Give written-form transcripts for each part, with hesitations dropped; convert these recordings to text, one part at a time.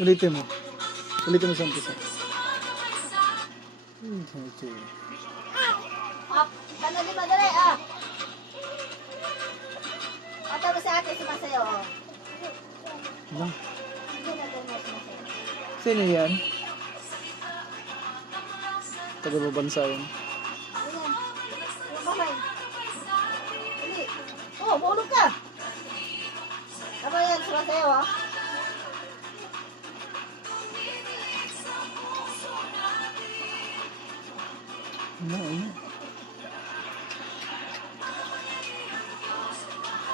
Ulitin mo. Ulitin mo sa umpisa. Up. Madali, madali, ah. Ata mo sa akin, sumasayo, oh. Lang. Hindi na ganyan sumasayo. Sino yan? Taga-babansa yan. Ayan. Yung kamay. Dali. Oh, mahulog ka. Ano yan, sumasayo, ah. Ano?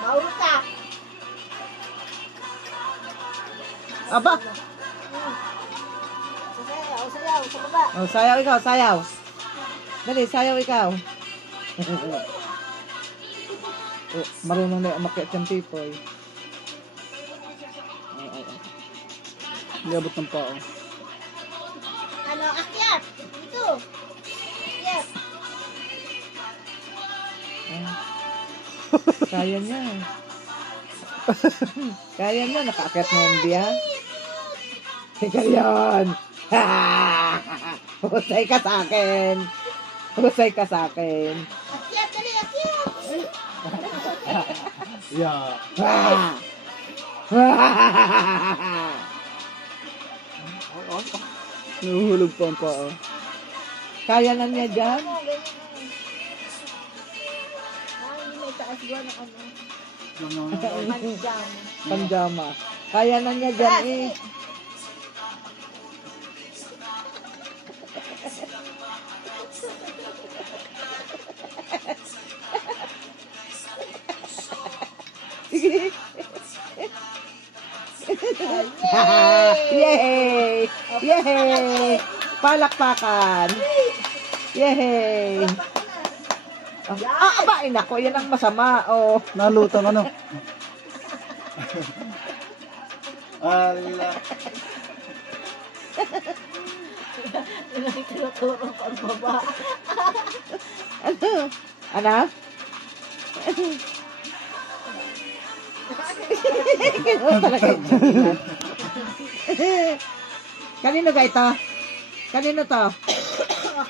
Mahulog ka. Aba! Sasayaw, sayaw, sa baba. Oh, sayaw ikaw, sayaw. Dali, sayaw ikaw. Oh, marunong na umakyat yung people. Ay. Hindi abot ng pao. Ano, akyat. Ito. Akyat. Kaya niya. Kaya niya, nakaakyat na yung biya. Ikaw yun. Husay ka sa akin. Husay ka sa akin. Akyat, dali, akyat. Yeah. Nahuhulog pa ang paa. Kaya na niya dyan. Ano, ganyan na. Ah, hindi may taas ba na ano. Panjam. Panjama. Kaya na niya dyan eh. Sige. Yay! Yay! Palakpakan! Yay! Aba, inako, yan ang masama. Oh. Nalutang ano? Ala. Tinuturo ko ang baba. Ano? Ano? Kanino ga ito? Kanino to?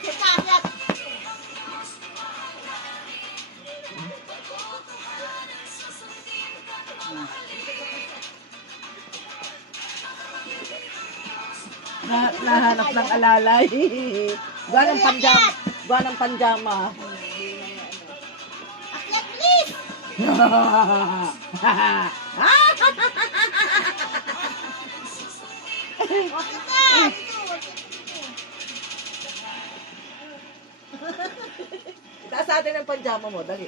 Kita, akyat. Nahanap ng alalay. Gawa ng panjama. Gawa ng panjama. Akyat, please. O, kita. Taas atin ang panjama mo, dali.